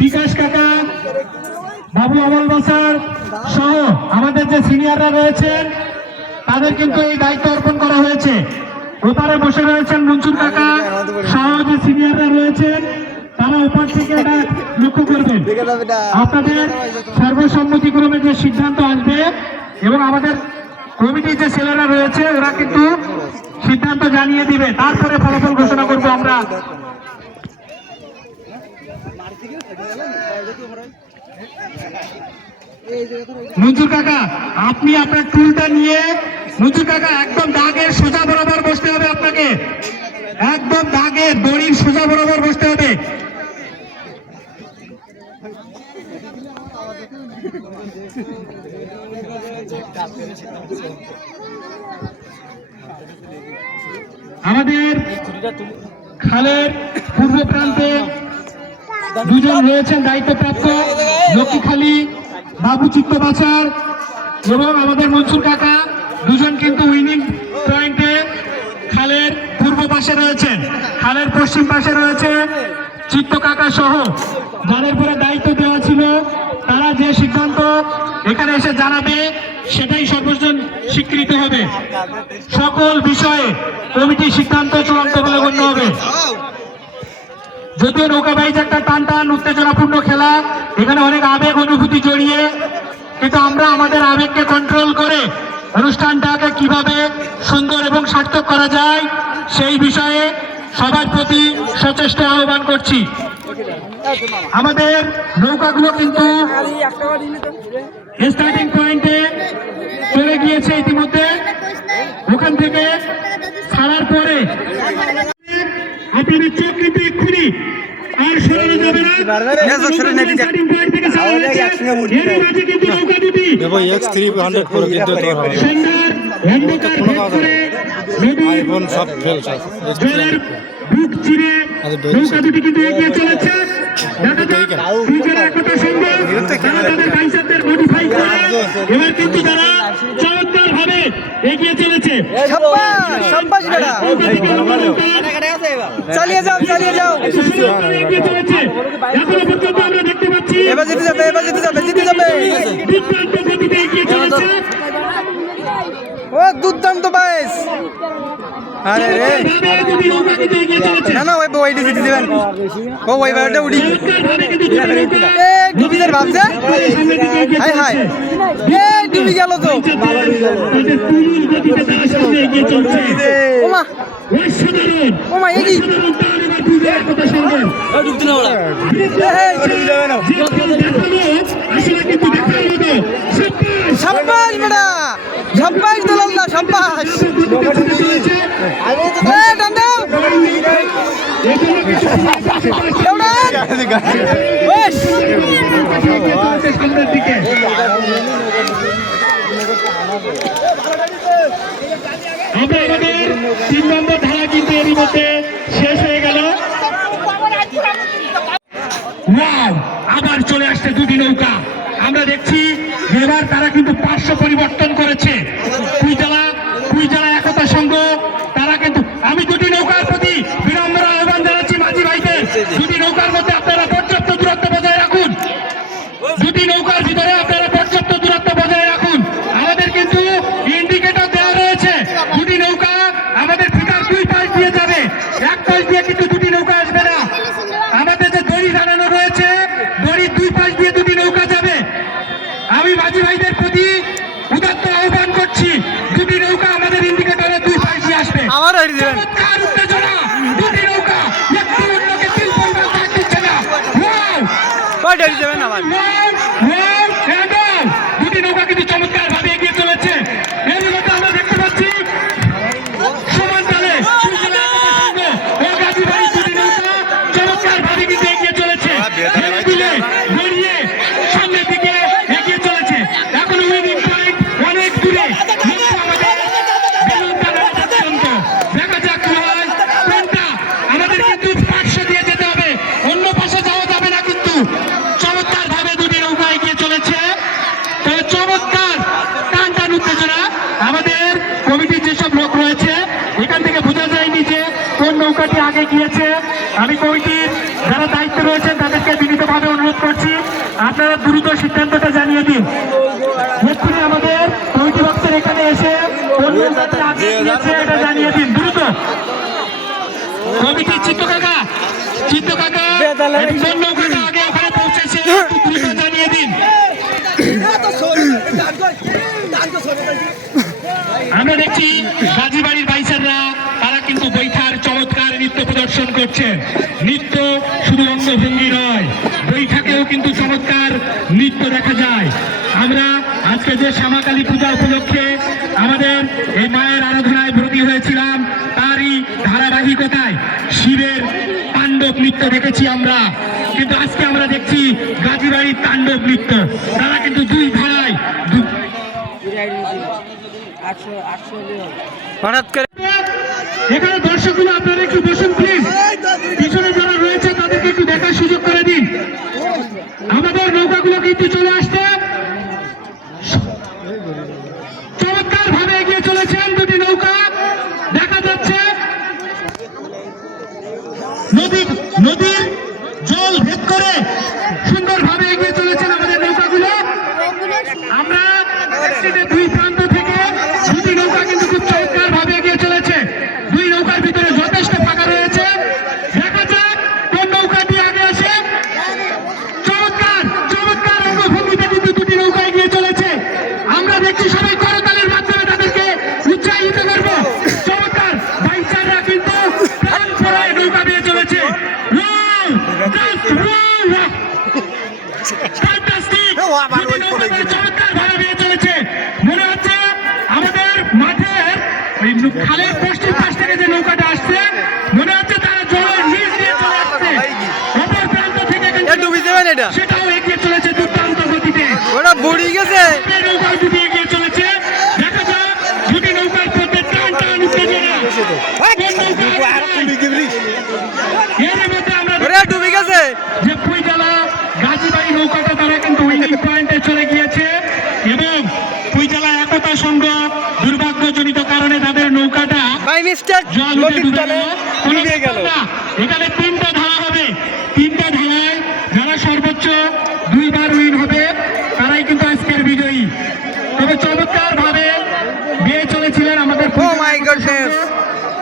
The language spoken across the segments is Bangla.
বিকাশ কাকা, বাবু অমল বসার সহ আমাদের যে সিনিয়ররা রয়েছেন তাদের কিন্তু এই দায়িত্ব অর্পণ করা হয়েছে। ওপারে বসে রয়েছেন মনসুর কাকা সহ যে সিনিয়ররা রয়েছেন, তারা ওপার থেকে এটা লক্ষ্য করবেন। আপনাদের সর্বসম্মতিক্রমে যে সিদ্ধান্ত আসবে এবং আমাদের কমিটির যে ছেলেরা রয়েছে ওরা কিন্তু সিদ্ধান্ত জানিয়ে দিবে, তারপরে ফলাফল ঘোষণা করবো আমরা। মঞ্জুর কাকা, আপনি আপনার টুলটা নিয়ে মঞ্জুর কাকা একদম দাগের সোজা বরাবর বসতে হবে, আপনাকে একদম দাগের দড়ির সোজা বরাবর বসতে হবে। আমাদের খালের পূর্ব প্রান্তে দুজন রয়েছেন দায়িত্বপ্রাপ্ত, লক্ষ্মীখালী বাবু চিত্তবাচার এবং আমাদের মনসুর কাকা, দুজন কিন্তু উইনিং পয়েন্টে খালের পূর্ব পাশে রয়েছেন। খালের পশ্চিম পাশে রয়েছে চিত্ত কাকা সহ যাদের উপরে দায়িত্ব দেওয়া ছিল, তারা যে সিদ্ধান্ত এখানে এসে জানাবে সেটাই সর্বজন স্বীকৃত হবে। সকল বিষয়ে কমিটির সিদ্ধান্ত চূড়ান্ত বলে গণ্য হবে। যদিও নৌকাবাইজ একটা টান টান উত্তেজনাপূর্ণ খেলা, এখানে অনেক আবেগ অনুভূতি জড়িয়ে, কিন্তু আমরা আমাদের আবেগকে কন্ট্রোল করে অনুষ্ঠানটাকে কিভাবে সুন্দর এবং সার্থক করা যায় সেই বিষয়ে সবার প্রতি সচেষ্ট আহ্বান করছি। আমাদের নৌকাগুলো কিন্তু স্টার্টিং পয়েন্টে চলে গিয়েছে ইতিমধ্যে। ওখান থেকে ছাড়ার পরে আপনাদের চোখ কিন্তু এক্ষুনি আর সরানো যাবে না। স্টার্টিং পয়েন্ট থেকে ছাড়া হয়েছে, এর মাঝে কিন্তু নৌকা দুটি অন্ধকার ভেদ করে নদীর জলের বুক চিরে নৌকা দুটি কিন্তু এগিয়ে চলেছে। দেখা যাক দুজনের একতা সঙ্গে তারা তাদের বাইসাপদের মডিফাই করে এবার কিন্তু তারা চমৎকার ভাবে এগিয়ে চলেছে। চালিয়ে যাও, চালিয়ে যাও, এগিয়ে চলেছে। এখনো পর্যন্ত আমরা দেখতে পাচ্ছি এবার জিতে যাবে, এবার জিতে যাবে, জিতে যাবে। দুর্দান্ত গতিতে এগিয়ে চলেছে। ও দুর্দান্ত বাইস। আরে রে না না, ওই জিতে দেবেন। ও ওই ব্যাটটা উড়ি ডুবিদের ভাবছে। হাই হাই, ডুবি গেল তো। ওমা ওমা, এগি সাব্বাস বেটা, সাব্বাস দোলাল্লা, সাব্বাস। আমরা আমাদের 3 নম্বর ধারা কিন্তু এরই মধ্যে শেষ হয়ে গেল। আবার চলে আসছে দুটি নৌকা। আমরা দেখছি এবার তারা কিন্তু 500 পরিবর্তন করেছে। কুইজালা একতা সংঘ তারা কিন্তু, আমি দুটি নৌকার প্রতি বিনম্র আহ্বান জানাচ্ছি মাঝি ভাইদের, দুটি নৌকার মধ্যে আপনারা পর্যাপ্ত দূরত্ব বজায় রাখুন। দুটি নৌকার ভিতরে আপনারা পর্যাপ্ত দূরত্ব বজায় রাখুন। আমাদের কিন্তু ইন্ডিকেটর দেওয়া রয়েছে, দুটি নৌকা আমাদের ফিটার 2 পাশ দিয়ে যাবে, 1 পাশ দিয়ে কিন্তু দুটি নৌকা আসবে না। আমাদের যে দড়ি টানানো রয়েছে, দড়ির 2 পাশ দিয়ে দুটি নৌকা যাবে। আমি মাঝি ভাইদের প্রতি উদাত্ত আহ্বান করছি, দুটি নৌকা আমাদের ইন্ডিকেটরে 2 পাশ দিয়ে আসবে। আমার উত্তেজনা, দুটি নৌকা একটি অন্যকে 3 পরিমাণ দাগ দিচ্ছে না। দুটি নৌকা কিন্তু চমৎকার ভাবে এগিয়ে চলেছে। এর মধ্যে আমরা দেখতে পাচ্ছি সমান তালে দুটি নৌকা চমৎকার ভাবে কিন্তু এগিয়ে চলেছে, গড়িয়ে সামনের দিকে এগিয়ে চলেছে। এখন উইনিং পয়েন্ট অনেক দূরে, দেখা যাক কি হয় কোনটা। আমাদের কিন্তু 500 দিয়ে যেতে হবে, অন্য পাশে যাওয়া যাবে না কিন্তু। চমৎকার ভাবে দুটি নৌকা এগিয়ে চলেছে, চমৎকার টান টান উত্তেজনা। আমাদের কমিটির যেসব লোক রয়েছে এখান থেকে বোঝা যায়নি যে কোন নৌকাটি আগে গিয়েছে। আমি কমিটির যারা দায়িত্ব রয়েছেন তাদের আপনাদেরকে বিনীতভাবে অনুরোধ করছি, আপনারা দ্রুত সিদ্ধান্তটা জানিয়ে দিন। এক্ষুনি আমাদের কমিটি বক্সের এখানে এসে কোন নৌকাটি আগে গিয়েছে এটা জানিয়ে দিন দ্রুত। কমিটি চিত্ত কাকা কোন নৌকাটা আগে ওখানে পৌঁছেছে দ্রুত জানিয়ে দিন। আমরা দেখছি গাজীবাড়ির বাইসাররা তারা কিন্তু বৈঠার চমৎকার নৃত্য প্রদর্শন করছেন। নৃত্য শুধু অঙ্গভঙ্গি নয়, বৈঠাকেও কিন্তু চমৎকার নৃত্য দেখা যায়। আমরা আজকে যে শ্যামাকালী পূজা উপলক্ষে আমাদের এই মায়ের আরাধনায় ব্রতী হয়েছিলাম, তারই ধারাবাহিকতায় শিবের তাণ্ডব নৃত্য দেখেছি আমরা, কিন্তু আজকে আমরা দেখছি গাজীবাড়ির তাণ্ডব নৃত্য। তারা কিন্তু দুই ধারায় হঠাৎ করে এখানে দর্শকগুলো আপনারা একটু বসুন প্লিজ, পিছনে যারা রয়েছে তাদেরকে একটু দেখার সুযোগ করে দিন। আমাদের নৌকাগুলো কিন্তু চলে আসতে চমৎকার ভাবে এগিয়ে চলেছেন। দুটি নৌকা দেখা যাচ্ছে নদীর জল ভেদ করে সুন্দরভাবে এগিয়ে চলেছেন আমাদের নৌকাগুলো। আমরা দুই প্রান্ত থেকে দুটি নৌকা কিন্তু খুব চমৎকার ভাবে এগিয়ে চলেছে। দুই নৌকার ভিতরে যথেষ্ট ফাঁকা রয়েছে, দেখা যাক কোন নৌকাটি আগে আসে। চমৎকার অঙ্গভঙ্গিতে কিন্তু দুটি নৌকা এগিয়ে চলেছে। আমরা দেখছি সবাই করতালির মাধ্যমে তাদেরকে উৎসাহিত করব। চমৎকার বাইচাররা কিন্তু প্রাণ পড়ায় নৌকা দিয়ে চলেছে। চমৎকার ভাবে দিয়ে চলেছে। মনে হচ্ছে আমাদের মাঠের খালের পশ্চিম পাশ থেকে যে নৌকাটা আসছে, মনে হচ্ছে তারা জলের নিচ দিয়ে চলে আসছে। অপর প্রান্ত থেকে সেটাও এগিয়ে চলেছে দুর্দান্ত গতিতে। ওরা বুড়ি গেছে, নৌকা দুটি এগিয়ে চলেছে। দেখা যাক দুটি নৌকার মধ্যে টান উত্তেজনা। এর মধ্যে আমরা ওরা ডুবে গেছে। যে কুইজালা গাজীবাড়ি নৌকাটা তারা কিন্তু উইনিং পয়েন্টে চলে গিয়েছে এবং কুইজালা একতা সংঘ দুর্ভাগ্যজনিত কারণে তাদের নৌকাটা বাই মিস্টেক জল উঠে ডুবে গেল। এখানে তিনটা ধারা হবে, তিনটা ধারায় যারা সর্বোচ্চ দুইবার উইন হবে তারাই কিন্তু আজকের বিজয়ী। তবে চমৎকার ভাবে গিয়ে চলেছিলেন আমাদের ও মাই গডনেস,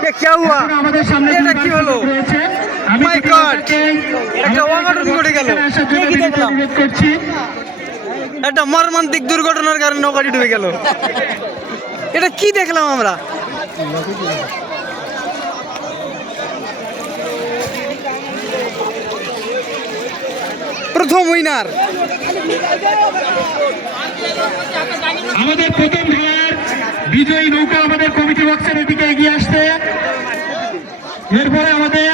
ये क्या हुआ? আমাদের সামনে এটা কি হলো? রয়েছে। আমি মাই গড, একটা অঘটন ঘটে গেল। কি দেখলাম? অনুরোধ করছি একটা মর্মান্তিক দুর্ঘটনার কারণে নৌকাটি ডুবে গেল। এটা কি দেখলাম আমরা? প্রথম উইনার আমাদের প্রথম ধারার বিজয়ী নৌকা আমাদের কমিটি বক্সের এদিকে এগিয়ে আসছে। এরপরে আমাদের